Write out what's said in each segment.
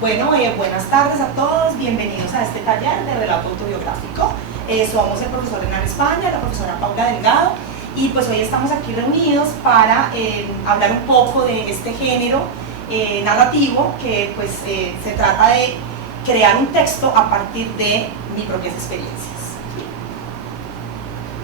Bueno, buenas tardes a todos, bienvenidos a este taller de relato autobiográfico. Somos el profesor Renan España, la profesora Paula Delgado, y pues hoy estamos aquí reunidos para hablar un poco de este género narrativo que pues se trata de crear un texto a partir de mis propias experiencias.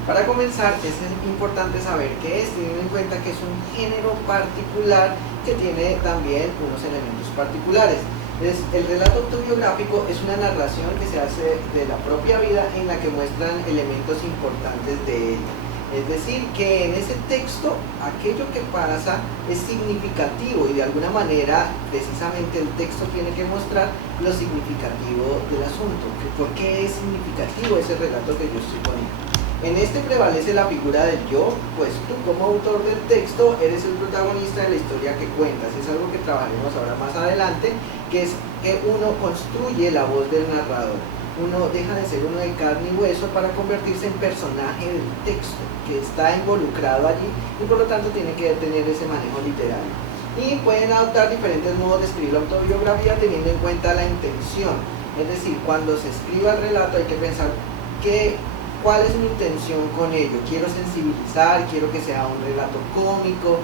Para comenzar, es importante saber qué es, teniendo en cuenta que es un género particular que tiene también unos elementos particulares. El relato autobiográfico es una narración que se hace de la propia vida en la que muestran elementos importantes de ella. Es decir, que en ese texto aquello que pasa es significativo y de alguna manera precisamente el texto tiene que mostrar lo significativo del asunto. ¿Por qué es significativo ese relato que yo estoy poniendo? En este prevalece la figura del yo, pues tú como autor del texto eres el protagonista de la historia que cuentas. Es algo que trabajaremos ahora más adelante, que es que uno construye la voz del narrador. Uno deja de ser uno de carne y hueso para convertirse en personaje del texto, que está involucrado allí y por lo tanto tiene que tener ese manejo literario. Y pueden adoptar diferentes modos de escribir la autobiografía teniendo en cuenta la intención. Es decir, cuando se escriba el relato hay que pensar ¿cuál es mi intención con ello? Quiero sensibilizar, quiero que sea un relato cómico,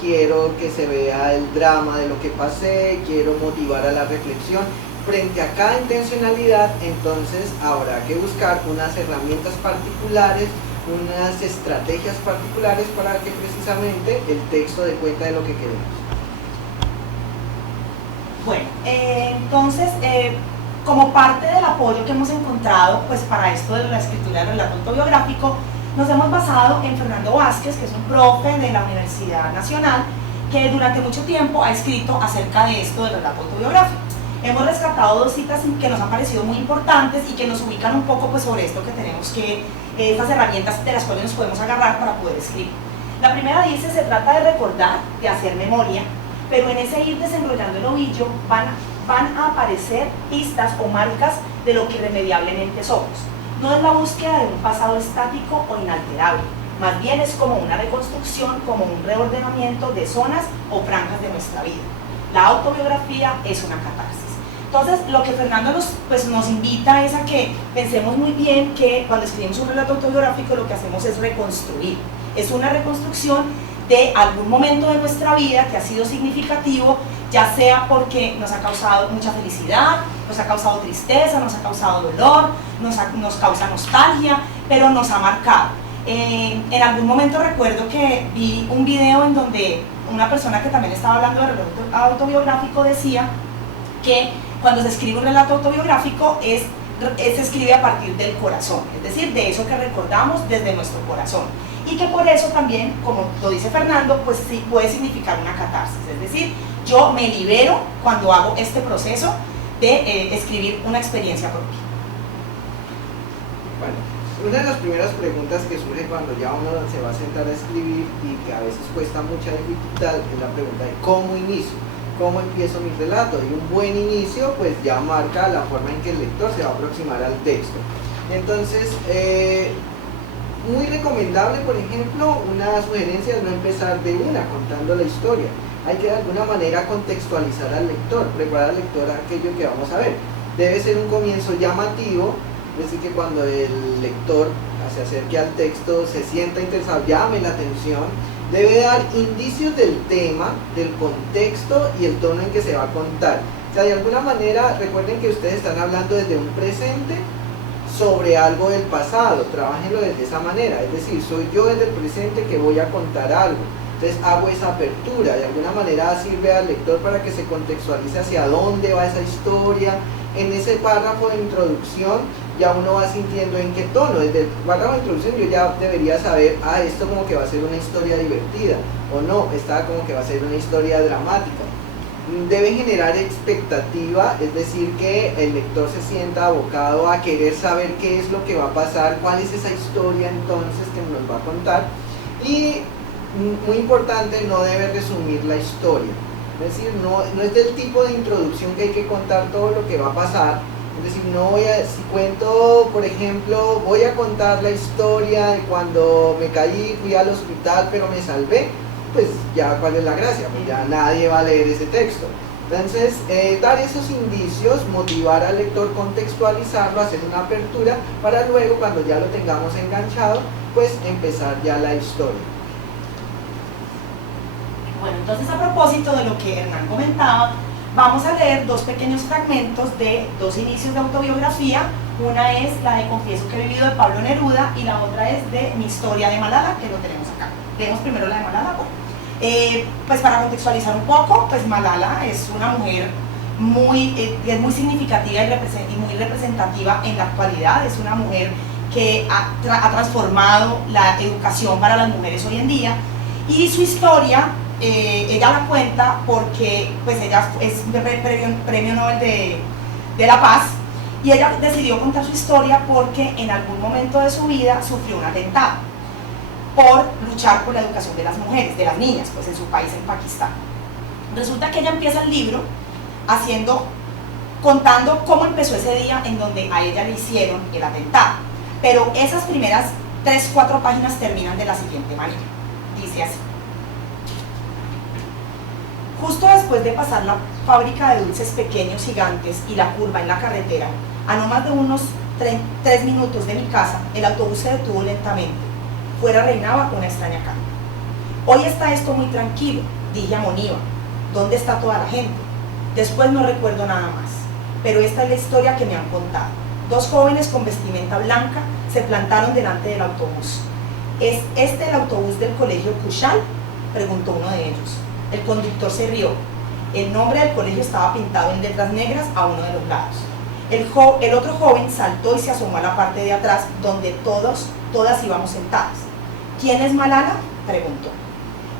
quiero que se vea el drama de lo que pasé, quiero motivar a la reflexión. Frente a cada intencionalidad, entonces habrá que buscar unas herramientas particulares, unas estrategias particulares para que precisamente el texto dé cuenta de lo que queremos. Bueno, entonces, como parte del apoyo que hemos encontrado pues, para esto de la escritura del relato autobiográfico, nos hemos basado en Fernando Vázquez, que es un profe de la Universidad Nacional, que durante mucho tiempo ha escrito acerca de esto del relato autobiográfico. Hemos rescatado dos citas que nos han parecido muy importantes y que nos ubican un poco pues, sobre esto que tenemos que, estas herramientas de las cuales nos podemos agarrar para poder escribir. La primera dice, se trata de recordar, de hacer memoria, pero en ese ir desenrollando el ovillo van a aparecer pistas o marcas de lo que irremediablemente somos. No es la búsqueda de un pasado estático o inalterable, más bien es como una reconstrucción, como un reordenamiento de zonas o franjas de nuestra vida. La autobiografía es una catarsis. Entonces, lo que Fernando nos invita es a que pensemos muy bien que cuando escribimos un relato autobiográfico lo que hacemos es reconstruir. Es una reconstrucción de algún momento de nuestra vida que ha sido significativo, ya sea porque nos ha causado mucha felicidad, nos ha causado tristeza, nos ha causado dolor, nos causa nostalgia, pero nos ha marcado. En algún momento recuerdo que vi un video en donde una persona que también estaba hablando de relato autobiográfico decía que cuando se escribe un relato autobiográfico se escribe a partir del corazón, es decir, de eso que recordamos desde nuestro corazón. Y que por eso también, como lo dice Fernando, pues sí puede significar una catarsis, es decir, yo me libero cuando hago este proceso de escribir una experiencia propia. Bueno, una de las primeras preguntas que surge cuando ya uno se va a sentar a escribir y que a veces cuesta mucha dificultad es la pregunta de ¿cómo inicio? ¿Cómo empiezo mi relato? Y un buen inicio pues ya marca la forma en que el lector se va a aproximar al texto. Entonces, muy recomendable, por ejemplo, una sugerencia es no empezar de una contando la historia. Hay que de alguna manera contextualizar al lector, preparar al lector a aquello que vamos a ver. Debe ser un comienzo llamativo, es decir, que cuando el lector se acerque al texto se sienta interesado, llame la atención. Debe dar indicios del tema, del contexto y el tono en que se va a contar. O sea, de alguna manera, recuerden que ustedes están hablando desde un presente sobre algo del pasado, trabajenlo desde esa manera, es decir, soy yo desde el presente que voy a contar algo, entonces hago esa apertura, de alguna manera sirve al lector para que se contextualice hacia dónde va esa historia. En ese párrafo de introducción ya uno va sintiendo en qué tono, desde el párrafo de introducción yo ya debería saber, esto como que va a ser una historia divertida, o no, esta como que va a ser una historia dramática. Debe generar expectativa, es decir, que el lector se sienta abocado a querer saber qué es lo que va a pasar, cuál es esa historia entonces que nos va a contar. Y muy importante, no debe resumir la historia, es decir, no es del tipo de introducción que hay que contar todo lo que va a pasar. Es decir, si cuento, por ejemplo, voy a contar la historia de cuando me caí, fui al hospital pero me salvé, pues ya cuál es la gracia, pues ya nadie va a leer ese texto. Entonces, dar esos indicios, motivar al lector, contextualizarlo, hacer una apertura para luego, cuando ya lo tengamos enganchado, pues empezar ya la historia. Bueno, entonces a propósito de lo que Hernán comentaba, vamos a leer dos pequeños fragmentos de dos inicios de autobiografía. Una es la de Confieso que he vivido de Pablo Neruda y la otra es de Mi historia de Malala, que lo tenemos acá. Leemos primero la de Malala. Pues para contextualizar un poco, pues Malala es una mujer es muy significativa y muy representativa en la actualidad. Es una mujer que ha transformado la educación para las mujeres hoy en día, y su historia ella la cuenta porque pues ella es premio Nobel de la Paz, y ella decidió contar su historia porque en algún momento de su vida sufrió un atentado por luchar por la educación de las mujeres, de las niñas, pues en su país, en Pakistán. Resulta que ella empieza el libro contando cómo empezó ese día en donde a ella le hicieron el atentado, pero esas primeras 3-4 páginas terminan de la siguiente manera. Dice así: justo después de pasar la fábrica de dulces pequeños gigantes y la curva en la carretera, a no más de unos 3 minutos de mi casa, el autobús se detuvo lentamente. Fuera reinaba una extraña calma. Hoy está esto muy tranquilo, dije a Moniva. ¿Dónde está toda la gente? Después no recuerdo nada más, pero esta es la historia que me han contado. 2 jóvenes con vestimenta blanca se plantaron delante del autobús. ¿Es este el autobús del colegio Kushal?, preguntó uno de ellos. El conductor se rió. El nombre del colegio estaba pintado en letras negras a uno de los lados. El otro joven saltó y se asomó a la parte de atrás, donde todas íbamos sentadas. ¿Quién es Malala?, preguntó.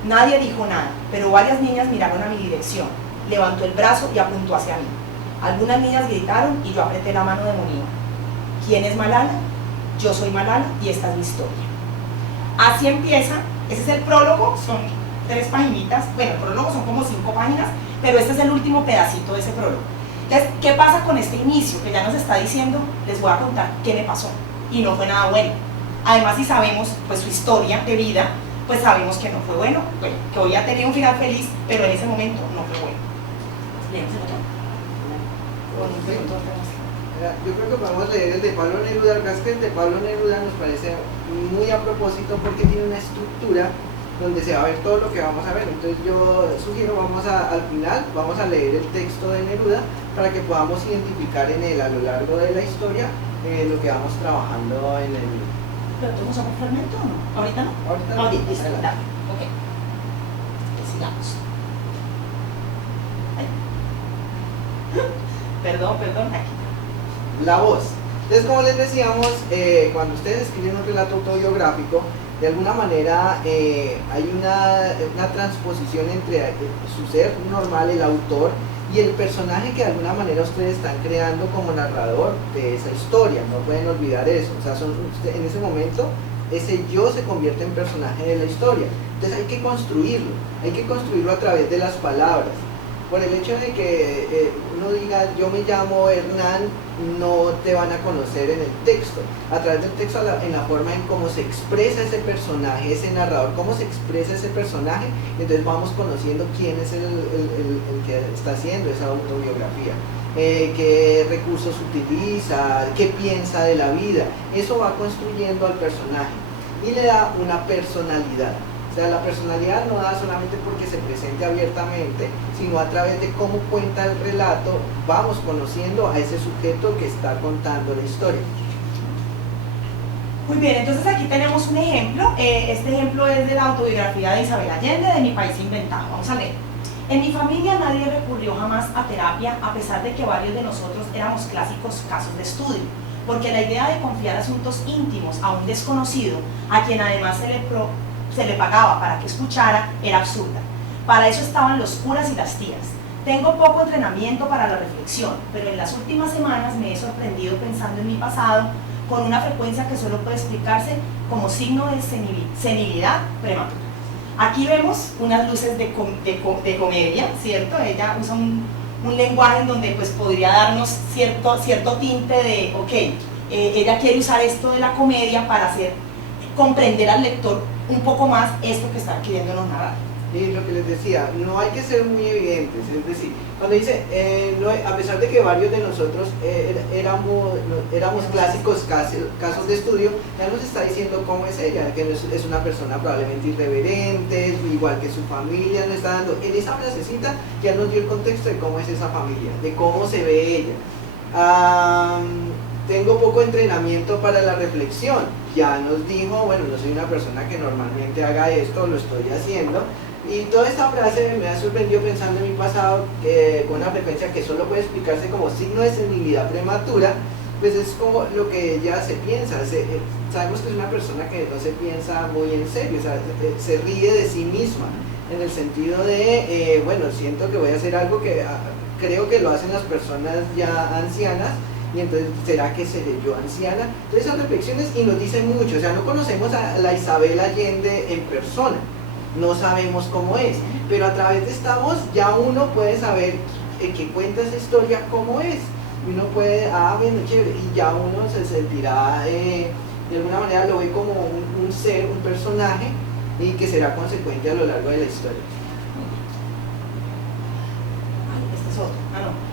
Nadie dijo nada, pero varias niñas miraron a mi dirección. Levantó el brazo y apuntó hacia mí. Algunas niñas gritaron y yo apreté la mano de Moniva. ¿Quién es Malala? Yo soy Malala y esta es mi historia. Así empieza. Ese es el prólogo, son 3 paginitas. Bueno, el prólogo son como 5 páginas, pero este es el último pedacito de ese prólogo. Entonces, ¿qué pasa con este inicio? Que ya nos está diciendo, les voy a contar qué me pasó. Y no fue nada bueno. Además, si sabemos pues su historia de vida, pues sabemos que no fue bueno, que hoy ha tenido un final feliz, pero en ese momento no fue bueno. ¿Leemos el otro? Yo creo que podemos leer el de Pablo Neruda. El caso es que el de Pablo Neruda nos parece muy a propósito porque tiene una estructura donde se va a ver todo lo que vamos a ver. Entonces yo sugiero, al final vamos a leer el texto de Neruda para que podamos identificar en él a lo largo de la historia lo que vamos trabajando en el libro. ¿Pero tú usamos fragmento o no? ¿Ahorita no? Ahorita listo, dale. Ok. Sigamos. Perdón, aquí. La voz. Entonces, como les decíamos, cuando ustedes escriben un relato autobiográfico, de alguna manera hay una transposición entre su ser normal, el autor, y el personaje que de alguna manera ustedes están creando como narrador de esa historia. No pueden olvidar eso. O sea, en ese momento ese yo se convierte en personaje de la historia. Entonces hay que construirlo a través de las palabras. Por el hecho de que uno diga yo me llamo Hernán, no te van a conocer en el texto. A través del texto, en la forma en cómo se expresa ese personaje, ese narrador, cómo se expresa ese personaje, entonces vamos conociendo quién es el que está haciendo esa autobiografía, qué recursos utiliza, qué piensa de la vida. Eso va construyendo al personaje y le da una personalidad. O sea, la personalidad no da solamente porque se presente abiertamente, sino a través de cómo cuenta el relato, vamos conociendo a ese sujeto que está contando la historia. Muy bien, entonces aquí tenemos un ejemplo. Este ejemplo es de la autobiografía de Isabel Allende, de Mi país inventado. Vamos a leer. En mi familia nadie recurrió jamás a terapia, a pesar de que varios de nosotros éramos clásicos casos de estudio, porque la idea de confiar asuntos íntimos a un desconocido, a quien además se le pagaba para que escuchara, era absurda. Para eso estaban los curas y las tías. Tengo poco entrenamiento para la reflexión, pero en las últimas semanas me he sorprendido pensando en mi pasado con una frecuencia que solo puede explicarse como signo de senilidad prematura. Aquí vemos unas luces de comedia, ¿cierto? Ella usa un lenguaje en donde pues podría darnos cierto tinte de, ella quiere usar esto de la comedia para hacer comprender al lector un poco más esto que está queriéndonos narrar. Y lo que les decía, no hay que ser muy evidentes, es decir, cuando dice, a pesar de que varios de nosotros éramos clásicos casos de estudio, ya nos está diciendo cómo es ella, que es una persona probablemente irreverente, igual que su familia, nos está dando, en esa frasecita ya nos dio el contexto de cómo es esa familia, de cómo se ve ella. Tengo poco entrenamiento para la reflexión, ya nos dijo, bueno, no soy una persona que normalmente haga esto, lo estoy haciendo. Y toda esta frase me ha sorprendido pensando en mi pasado, con una frecuencia que solo puede explicarse como signo de senilidad prematura, pues es como lo que ella se piensa. Sabemos que es una persona que no se piensa muy en serio, o sea, se ríe de sí misma, en el sentido de, bueno, siento que voy a hacer algo que creo que lo hacen las personas ya ancianas, y entonces, ¿será que seré yo anciana? Entonces, esas reflexiones, y nos dicen mucho, o sea, no conocemos a la Isabel Allende en persona, no sabemos cómo es, pero a través de esta voz ya uno puede saber que cuenta esa historia cómo es, y uno puede, bueno, chévere, y ya uno se sentirá, de alguna manera lo ve como un ser, un personaje, y que será consecuente a lo largo de la historia. Este es otro, no.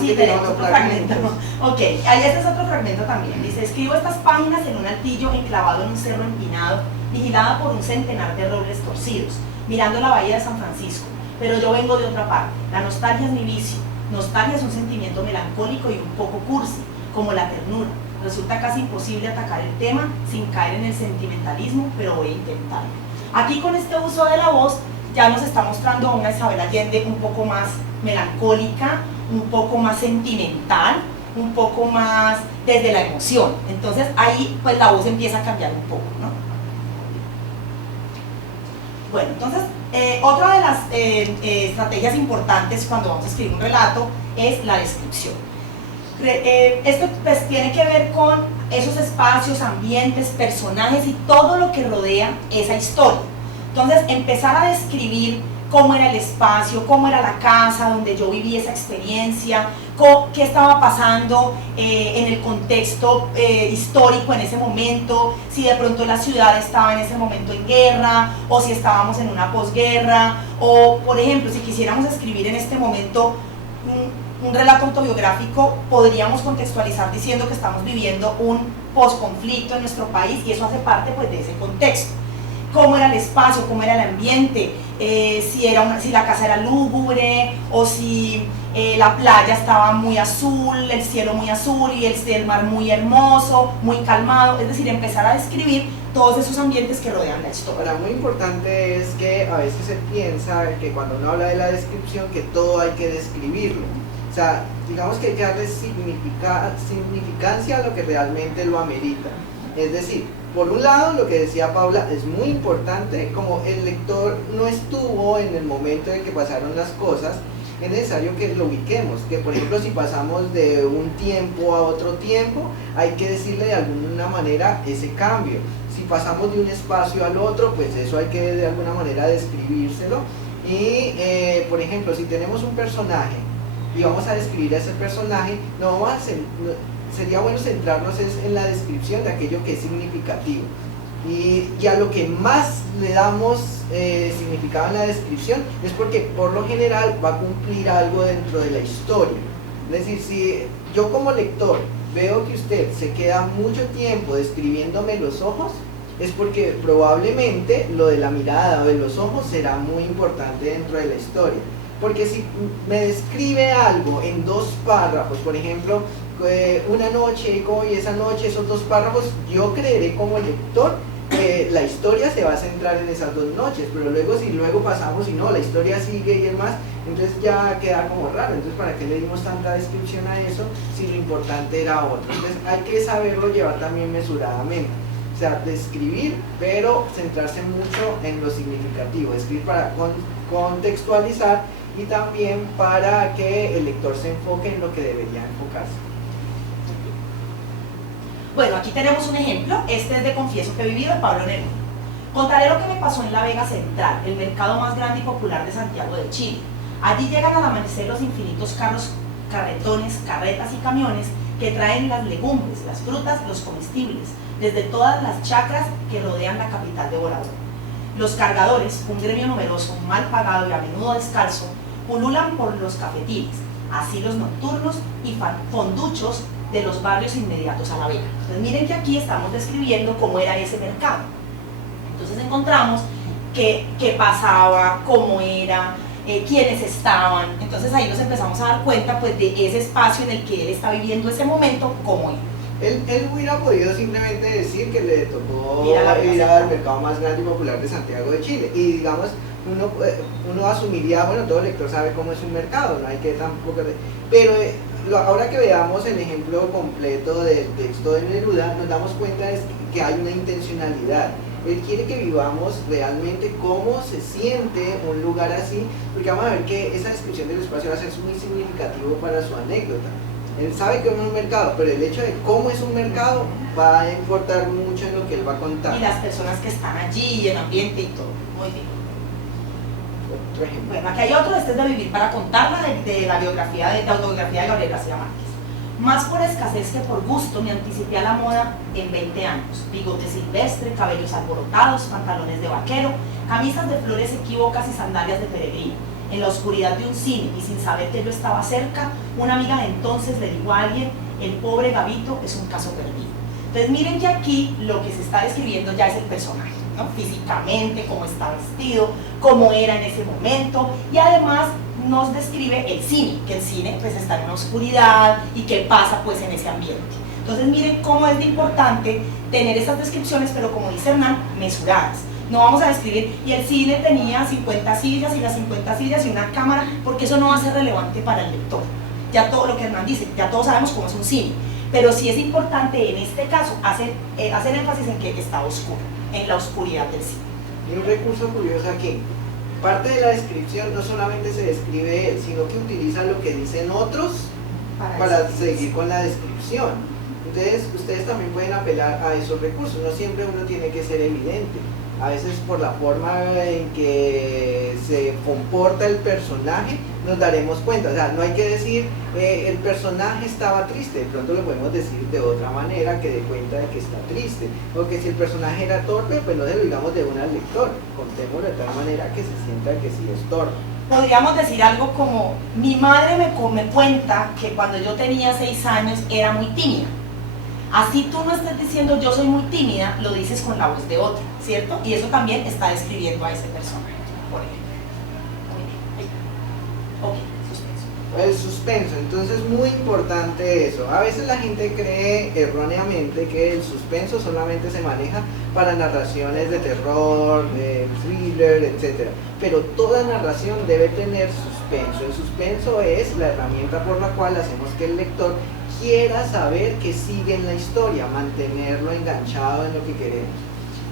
Sí, tenemos otro fragmento. Ok, ahí este es otro fragmento también. Dice, escribo estas páginas en un altillo enclavado en un cerro empinado, vigilada por un centenar de robles torcidos, mirando la bahía de San Francisco. Pero yo vengo de otra parte. La nostalgia es mi vicio. Nostalgia es un sentimiento melancólico y un poco cursi, como la ternura. Resulta casi imposible atacar el tema sin caer en el sentimentalismo, pero voy a intentarlo. Aquí con este uso de la voz ya nos está mostrando a una Isabel Allende un poco más melancólica, un poco más sentimental, un poco más desde la emoción. Entonces ahí pues la voz empieza a cambiar un poco, ¿no? Bueno, entonces otra de las estrategias importantes cuando vamos a escribir un relato es la descripción. Esto pues tiene que ver con esos espacios, ambientes, personajes y todo lo que rodea esa historia. Entonces empezar a describir cómo era el espacio, cómo era la casa donde yo viví esa experiencia, qué estaba pasando en el contexto histórico en ese momento, si de pronto la ciudad estaba en ese momento en guerra, o si estábamos en una posguerra, o por ejemplo, si quisiéramos escribir en este momento un relato autobiográfico, podríamos contextualizar diciendo que estamos viviendo un posconflicto en nuestro país, y eso hace parte pues de ese contexto. Cómo era el espacio, cómo era el ambiente, si la casa era lúgubre, o si la playa estaba muy azul, el cielo muy azul y el mar muy hermoso, muy calmado. Es decir, empezar a describir todos esos ambientes que rodean la historia. Ahora, muy importante es que a veces se piensa que cuando uno habla de la descripción, que todo hay que describirlo. O sea, digamos que hay que darle significancia a lo que realmente lo amerita. Es decir, por un lado, lo que decía Paula es muy importante, como el lector no estuvo en el momento en que pasaron las cosas, es necesario que lo ubiquemos, que por ejemplo si pasamos de un tiempo a otro tiempo, hay que decirle de alguna manera ese cambio. Si pasamos de un espacio al otro, pues eso hay que de alguna manera describírselo. Y por ejemplo, si tenemos un personaje y vamos a describir a ese personaje, sería bueno centrarnos en la descripción de aquello que es significativo, y a lo que más le damos significado en la descripción es porque por lo general va a cumplir algo dentro de la historia. Es decir, si yo como lector veo que usted se queda mucho tiempo describiéndome los ojos, es porque probablemente lo de la mirada o de los ojos será muy importante dentro de la historia. Porque si me describe algo en 2 párrafos, por ejemplo, una noche y esa noche, esos 2 párrafos, yo creeré como lector que la historia se va a centrar en esas 2 noches, pero luego si luego pasamos y no, la historia sigue y demás, entonces ya queda como raro. Entonces, ¿para qué le dimos tanta descripción a eso si lo importante era otro? Entonces hay que saberlo llevar también mesuradamente. O sea, describir, pero centrarse mucho en lo significativo, escribir para contextualizar y también para que el lector se enfoque en lo que debería enfocarse. Bueno, aquí tenemos un ejemplo. Este es de Confieso que he vivido, de Pablo Neruda. Contaré lo que me pasó en la Vega Central, el mercado más grande y popular de Santiago de Chile. Allí llegan al amanecer los infinitos carros, carretones, carretas y camiones que traen las legumbres, las frutas, los comestibles, desde todas las chacras que rodean la capital de Bora Bora. Los cargadores, un gremio numeroso, mal pagado y a menudo descalzo, pululan por los cafetines, asilos nocturnos y fonduchos de los barrios inmediatos a la vega. Entonces miren que aquí estamos describiendo cómo era ese mercado. Entonces encontramos qué pasaba, cómo era, quiénes estaban. Entonces ahí nos empezamos a dar cuenta pues de ese espacio en el que él está viviendo ese momento, cómo era. Él hubiera podido simplemente decir que le tocó ir al mercado más grande y popular de Santiago de Chile. Y digamos, uno asumiría, bueno, todo lector sabe cómo es un mercado, no hay que tampoco... Pero ahora que veamos el ejemplo completo del texto de Neruda, nos damos cuenta de que hay una intencionalidad. Él quiere que vivamos realmente cómo se siente un lugar así, porque vamos a ver que esa descripción del espacio va a ser muy significativo para su anécdota. Él sabe que es un mercado, pero el hecho de cómo es un mercado va a importar mucho en lo que él va a contar. Y las personas que están allí, el ambiente y todo. Muy bien. Otro ejemplo. Bueno, aquí hay otro, este es de Vivir para contarla, de la biografía, de la autobiografía de Gabriel García Márquez. Más por escasez que por gusto me anticipé a la moda en 20 años. Bigote silvestre, cabellos alborotados, pantalones de vaquero, camisas de flores equívocas y sandalias de peregrino. En la oscuridad de un cine y sin saber que yo estaba cerca, una amiga de entonces le dijo a alguien: el pobre Gabito es un caso perdido. Entonces miren que aquí lo que se está describiendo ya es el personaje, ¿no? Físicamente, cómo está vestido, cómo era en ese momento, y además nos describe el cine, que el cine pues está en una oscuridad y qué pasa pues en ese ambiente. Entonces miren cómo es de importante tener esas descripciones, pero como dice Hernán, mesuradas. No vamos a describir, y el cine tenía 50 sillas y las 50 sillas y una cámara, porque eso no va a ser relevante para el lector. Ya todo lo que Hernán dice, ya todos sabemos cómo es un cine, pero sí es importante en este caso hacer énfasis en que está oscuro, en la oscuridad del cine. Y un recurso curioso aquí, parte de la descripción no solamente se describe él, sino que utiliza lo que dicen otros para seguir con la descripción. Entonces ustedes también pueden apelar a esos recursos, no siempre uno tiene que ser evidente. A veces por la forma en que se comporta el personaje nos daremos cuenta. O sea, no hay que decir el personaje estaba triste, de pronto lo podemos decir de otra manera, que dé cuenta de que está triste. O que si el personaje era torpe, pues no se lo digamos de una al lector, contémoslo de tal manera que se sienta que sí es torpe. Podríamos decir algo como: mi madre me cuenta que cuando yo tenía 6 años era muy tímida. Así tú no estés diciendo yo soy muy tímida, lo dices con la voz de otro, ¿cierto? Y eso también está describiendo a ese personaje, por ejemplo. Ok, suspenso. El suspenso, entonces muy importante eso. A veces la gente cree erróneamente que el suspenso solamente se maneja para narraciones de terror, de thriller, etc. Pero toda narración debe tener suspenso. El suspenso es la herramienta por la cual hacemos que el lector quiera saber que sigue en la historia, mantenerlo enganchado en lo que queremos.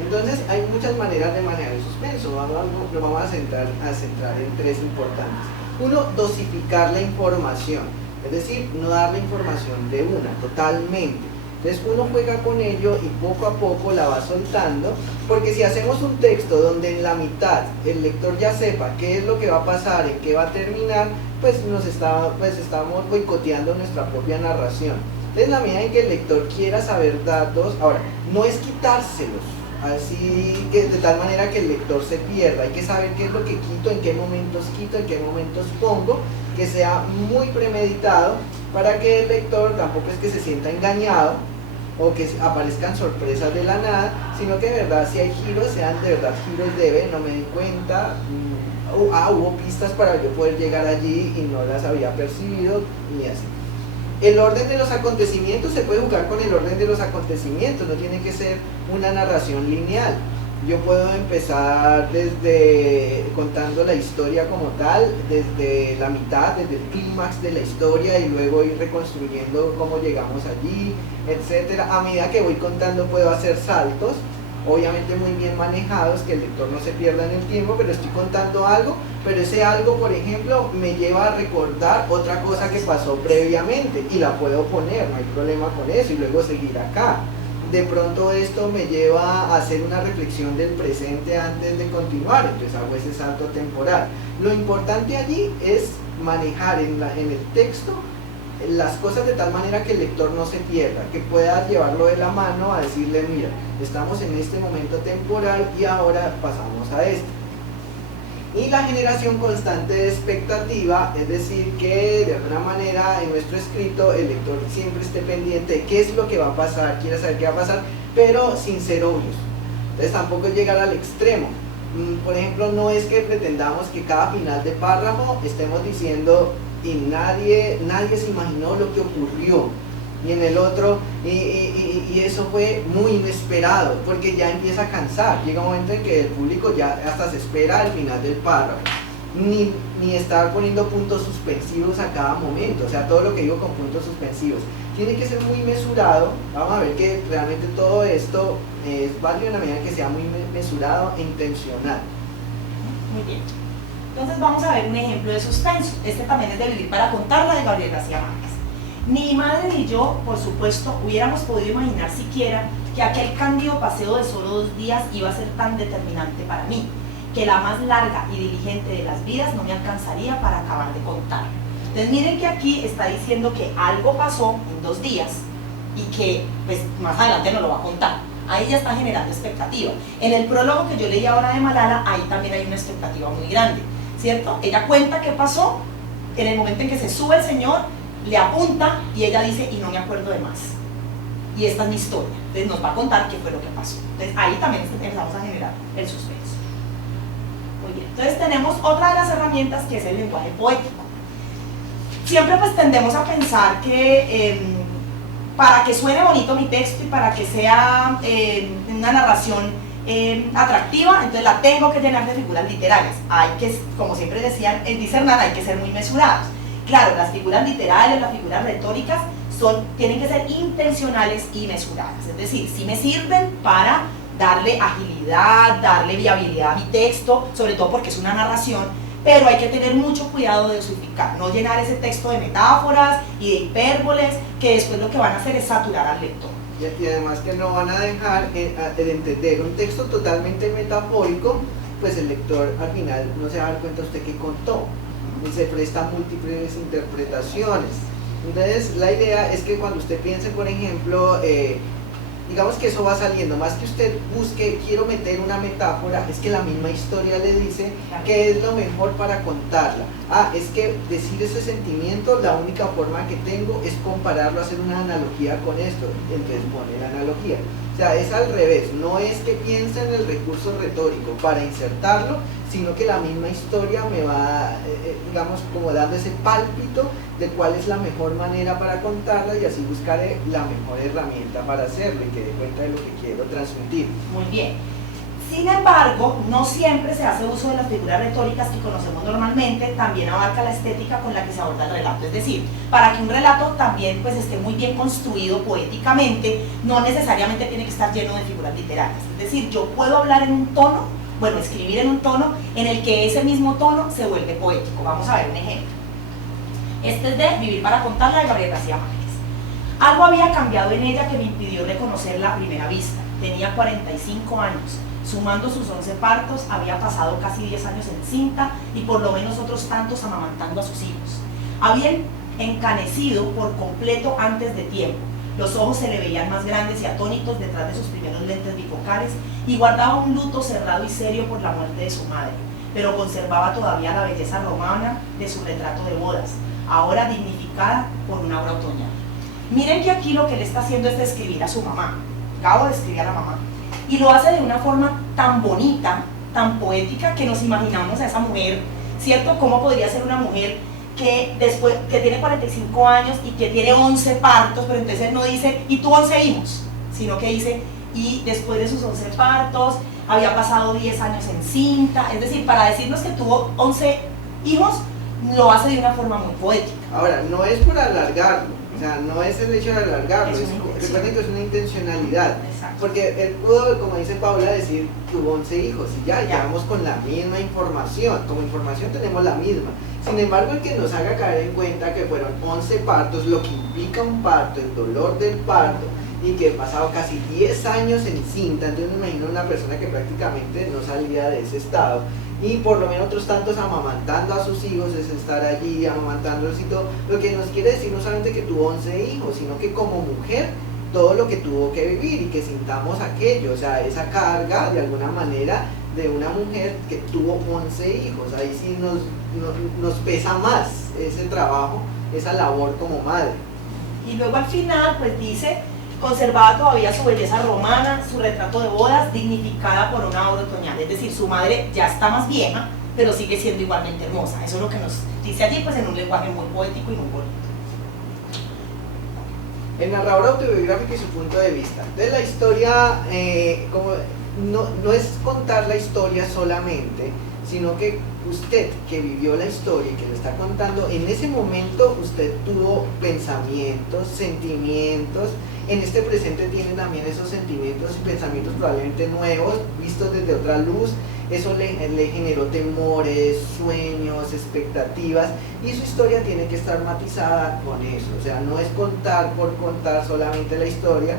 Entonces hay muchas maneras de manejar el suspenso. Lo vamos a centrar en 3 importantes. 1, dosificar la información, es decir, no dar la información de una, totalmente. Entonces uno juega con ello y poco a poco la va soltando, porque si hacemos un texto donde en la mitad el lector ya sepa qué es lo que va a pasar, en qué va a terminar, pues estamos boicoteando nuestra propia narración. Entonces, la medida en que el lector quiera saber datos, ahora, no es quitárselos, así que de tal manera que el lector se pierda. Hay que saber qué es lo que quito, en qué momentos pongo, que sea muy premeditado, para que el lector tampoco es que se sienta engañado o que aparezcan sorpresas de la nada, sino que de verdad si hay giros, sean de verdad giros de no me di cuenta, hubo pistas para yo poder llegar allí y no las había percibido, ni así. El orden de los acontecimientos, se puede jugar con el orden de los acontecimientos, no tiene que ser una narración lineal. Yo puedo empezar desde contando la historia como tal, desde la mitad, desde el clímax de la historia, y luego ir reconstruyendo cómo llegamos allí, etc. A medida que voy contando puedo hacer saltos, obviamente muy bien manejados, que el lector no se pierda en el tiempo, pero estoy contando algo, pero ese algo, por ejemplo, me lleva a recordar otra cosa que pasó previamente y la puedo poner, no hay problema con eso, y luego seguir acá. De pronto esto me lleva a hacer una reflexión del presente antes de continuar, entonces hago ese salto temporal. Lo importante allí es manejar en el texto las cosas de tal manera que el lector no se pierda, que pueda llevarlo de la mano a decirle, mira, estamos en este momento temporal y ahora pasamos a esto. Y la generación constante de expectativa, es decir, que de alguna manera en nuestro escrito el lector siempre esté pendiente de qué es lo que va a pasar, quiere saber qué va a pasar, pero sin ser obvios. Entonces tampoco es llegar al extremo. Por ejemplo, no es que pretendamos que cada final de párrafo estemos diciendo y nadie se imaginó lo que ocurrió, y en el otro y eso fue muy inesperado, porque ya empieza a cansar. Llega un momento en que el público ya hasta se espera al final del párrafo, ni estar poniendo puntos suspensivos a cada momento, o sea, todo lo que digo con puntos suspensivos tiene que ser muy mesurado. Vamos a ver que realmente todo esto es válido en la medida que sea muy mesurado e intencional. Muy bien. Entonces vamos a ver un ejemplo de suspenso. Este también es de Vivir para contarla, de Gabriel García Márquez. Ni mi madre ni yo, por supuesto, hubiéramos podido imaginar siquiera que aquel cándido paseo de solo 2 días iba a ser tan determinante para mí, que la más larga y diligente de las vidas no me alcanzaría para acabar de contar. Entonces miren que aquí está diciendo que algo pasó en 2 días y que pues más adelante nos lo va a contar. Ahí ya está generando expectativa. En el prólogo que yo leí ahora de Malala, ahí también hay una expectativa muy grande, ¿cierto? Ella cuenta qué pasó en el momento en que se sube el señor, le apunta y ella dice, y no me acuerdo de más. Y esta es mi historia. Entonces nos va a contar qué fue lo que pasó. Entonces ahí también empezamos a generar el suspenso. Muy bien. Entonces tenemos otra de las herramientas, que es el lenguaje poético. Siempre pues tendemos a pensar que para que suene bonito mi texto y para que sea una narración atractiva, entonces la tengo que llenar de figuras literarias. Hay que, como siempre decían, dice Hernán, hay que ser muy mesurados. Claro, las figuras literarias, las figuras retóricas tienen que ser intencionales y mesuradas. Es decir, sí me sirven para darle agilidad, darle viabilidad a mi texto, sobre todo porque es una narración, pero hay que tener mucho cuidado de dosificar, no llenar ese texto de metáforas y de hipérboles, que después lo que van a hacer es saturar al lector. Y además que no van a dejar de entender un texto totalmente metafórico, pues el lector al final no se va a dar cuenta usted qué contó, y se presta a múltiples interpretaciones. Entonces la idea es que cuando usted piense, por ejemplo, digamos que eso va saliendo, más que usted busque, quiero meter una metáfora, es que la misma historia le dice que es lo mejor para contarla. Es que decir ese sentimiento, la única forma que tengo es compararlo, hacer una analogía con esto, entonces pone la analogía. O sea, es al revés, no es que piense en el recurso retórico para insertarlo, sino que la misma historia me va, digamos, como dando ese pálpito de cuál es la mejor manera para contarla, y así buscaré la mejor herramienta para hacerlo y que dé cuenta de lo que quiero transmitir. Muy bien. Sin embargo, no siempre se hace uso de las figuras retóricas que conocemos normalmente, también abarca la estética con la que se aborda el relato. Es decir, para que un relato también pues, esté muy bien construido poéticamente, no necesariamente tiene que estar lleno de figuras literarias. Es decir, yo puedo hablar en un tono, bueno, escribir en un tono en el que ese mismo tono se vuelve poético. Vamos a ver un ejemplo. Este es de Vivir para contarla, de Gabriel García Márquez. Algo había cambiado en ella que me impidió reconocerla a primera vista. Tenía 45 años. Sumando sus 11 partos, había pasado casi 10 años encinta y por lo menos otros tantos amamantando a sus hijos. Había encanecido por completo antes de tiempo. Los ojos se le veían más grandes y atónitos detrás de sus primeros lentes bifocales, y guardaba un luto cerrado y serio por la muerte de su madre, pero conservaba todavía la belleza romana de su retrato de bodas, ahora dignificada por una aura otoñal. Miren que aquí lo que él está haciendo es describir a su mamá. Gabo describe a la mamá. Y lo hace de una forma tan bonita, tan poética, que nos imaginamos a esa mujer, ¿cierto? ¿Cómo podría ser una mujer que tiene 45 años y que tiene 11 partos, pero entonces él no dice, y tú 11 hijos, sino que dice, y después de sus 11 partos, había pasado 10 años encinta, es decir, para decirnos que tuvo 11 hijos, lo hace de una forma muy poética. Ahora, no es por alargarlo, o sea, no es el hecho de alargarlo, recuerden que es una intencionalidad. Exacto. Porque él pudo, como dice Paula, decir tuvo 11 hijos y ya vamos con la misma información, como información tenemos la misma. Sin embargo, el que nos haga caer en cuenta que fueron 11 partos, lo que implica un parto, el dolor del parto, y que he pasado casi 10 años en cinta, entonces me imagino una persona que prácticamente no salía de ese estado, y por lo menos otros tantos amamantando a sus hijos, es estar allí amamantándolos y todo, lo que nos quiere decir no solamente que tuvo 11 hijos, sino que como mujer, todo lo que tuvo que vivir y que sintamos aquello, o sea, esa carga de alguna manera de una mujer que tuvo 11 hijos, ahí sí nos pesa más ese trabajo, esa labor como madre. Y luego al final pues dice, conservaba todavía su belleza romana, su retrato de bodas, dignificada por una obra otoñal, es decir, su madre ya está más vieja, pero sigue siendo igualmente hermosa. Eso es lo que nos dice allí, pues en un lenguaje muy poético y muy bonito. El narrador autobiográfico y su punto de vista. Entonces la historia, no es contar la historia solamente, sino que usted que vivió la historia y que lo está contando, en ese momento usted tuvo pensamientos, sentimientos, en este presente tiene también esos sentimientos y pensamientos probablemente nuevos, vistos desde otra luz, eso le generó temores, sueños, expectativas, y su historia tiene que estar matizada con eso, o sea, no es contar por contar solamente la historia,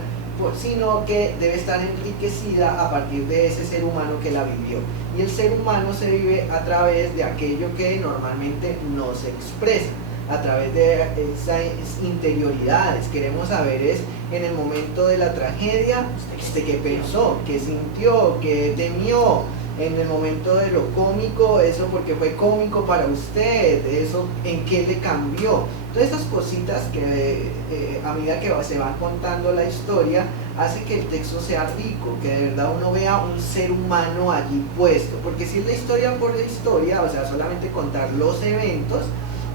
sino que debe estar enriquecida a partir de ese ser humano que la vivió. Y el ser humano se vive a través de aquello que normalmente no se expresa, a través de esas interioridades. Queremos saber es, en el momento de la tragedia, ¿usted qué pensó? ¿Qué sintió? ¿Qué temió? En el momento de lo cómico, eso porque fue cómico para usted, eso en qué le cambió. Todas estas cositas que a medida que se va contando la historia, hace que el texto sea rico, que de verdad uno vea un ser humano allí puesto, porque si es la historia por la historia, o sea, solamente contar los eventos,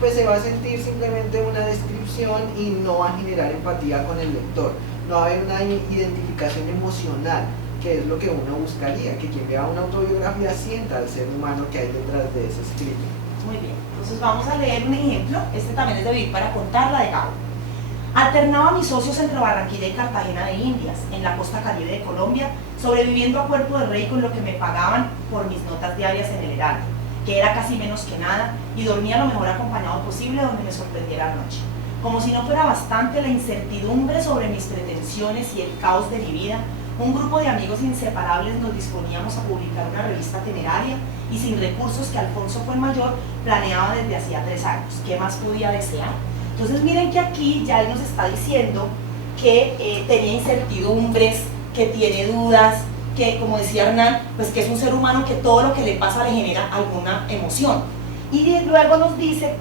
pues se va a sentir simplemente una descripción y no va a generar empatía con el lector, no va a haber una identificación emocional, que es lo que uno buscaría, que quien vea una autobiografía sienta al ser humano que hay detrás de ese escrito. Muy bien, entonces vamos a leer un ejemplo, este también es de Vivir para Contar, la de Gabo. Alternaba a mis socios entre Barranquilla y Cartagena de Indias, en la costa caribe de Colombia, sobreviviendo a Puerto de Rey con lo que me pagaban por mis notas diarias en el Heraldo, que era casi menos que nada, y dormía lo mejor acompañado posible donde me sorprendiera la noche. Como si no fuera bastante la incertidumbre sobre mis pretensiones y el caos de mi vida, un grupo de amigos inseparables nos disponíamos a publicar una revista temeraria y sin recursos que Alfonso Fuenmayor planeaba desde hacía 3 años. ¿Qué más podía desear? Entonces miren que aquí ya él nos está diciendo que tenía incertidumbres, que tiene dudas, que como decía Hernán, pues que es un ser humano que todo lo que le pasa le genera alguna emoción. Y luego nos dice,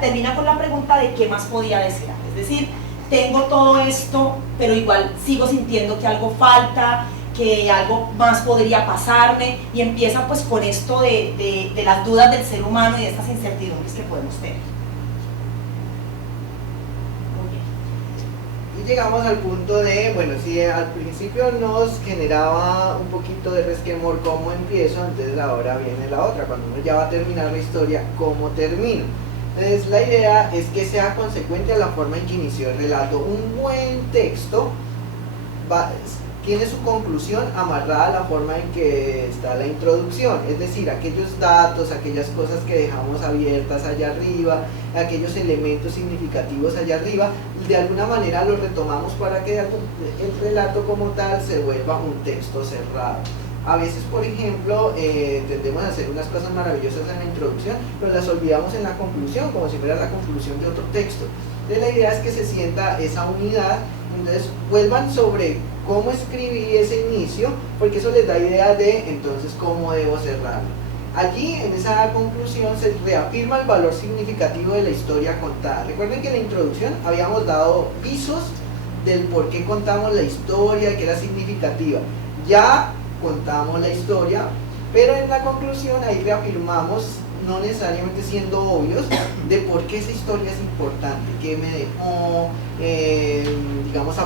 termina con la pregunta de qué más podía desear, es decir, tengo todo esto, pero igual sigo sintiendo que algo falta, que algo más podría pasarme, y empieza pues con esto de las dudas del ser humano y de estas incertidumbres que podemos tener. Muy bien. Y llegamos al punto de, bueno, si al principio nos generaba un poquito de resquemor cómo empiezo, entonces ahora viene la otra, cuando uno ya va a terminar la historia, ¿cómo termino? Entonces la idea es que sea consecuente a la forma en que inició el relato. Un buen texto tiene su conclusión amarrada a la forma en que está la introducción, es decir, aquellos datos, aquellas cosas que dejamos abiertas allá arriba, aquellos elementos significativos allá arriba, de alguna manera los retomamos para que el relato como tal se vuelva un texto cerrado. A veces, por ejemplo, tendemos a hacer unas cosas maravillosas en la introducción, pero las olvidamos en la conclusión, como si fuera la conclusión de otro texto. Entonces la idea es que se sienta esa unidad, entonces vuelvan sobre cómo escribí ese inicio, porque eso les da idea de entonces cómo debo cerrarlo. Allí, en esa conclusión, se reafirma el valor significativo de la historia contada. Recuerden que en la introducción habíamos dado visos del por qué contamos la historia, que era significativa. Ya contamos la historia, pero en la conclusión ahí reafirmamos, no necesariamente siendo obvios, de por qué esa historia es importante, qué me dejó, digamos,